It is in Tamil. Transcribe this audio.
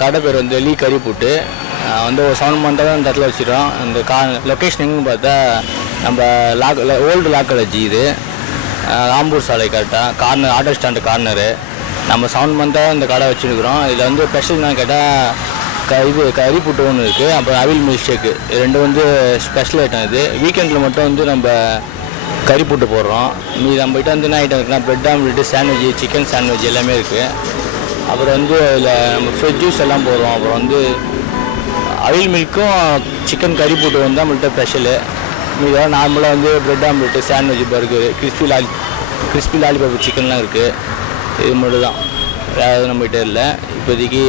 கடை பேர் வந்து லீ கறி போட்டு வந்து ஒரு 7 மந்த்தாக தான் இந்த இடத்துல வச்சுருக்கோம். இந்த லொக்கேஷன் எங்கன்னு பார்த்தா நம்ம ஓல்டு லா காலேஜ் இது ஆம்பூர் சாலை கரெக்டாக கார்னர் ஆட்டோ ஸ்டாண்டு கார்னரு. நம்ம 7 மந்த்தாக இந்த கடை வச்சுருக்குறோம். இதில் வந்து ஸ்பெஷல் என்னன்னு கேட்டால் இது கறி புட்டு ஒன்று இருக்குது, அப்புறம் அவில் மில்க் ஷேக்கு ரெண்டு வந்து ஸ்பெஷல் ஐட்டம். இது வீக்கெண்டில் மட்டும் வந்து நம்ம கறி புட்டு போடுறோம். மீது நம்மகிட்ட வந்து என்ன ஐட்டம் இருக்குன்னா bread omelette, sandwich, chicken sandwich எல்லாமே இருக்குது. அப்புறம் வந்து இதில் நம்ம ஃப்ரெஷ் ஜூஸ் எல்லாம் போடுறோம். அப்புறம் வந்து அவில் மில்க்கும் சிக்கன் கறி புட்டு வந்து நம்மள்கிட்ட ஸ்பெஷலு. மீதெல்லாம் நார்மலாக வந்து bread omelette, sandwich, burger, crispy lollipop சிக்கன்லாம் இருக்குது. இது மட்டும் தான், வேறு நம்மகிட்ட இல்லை இப்போதைக்கு.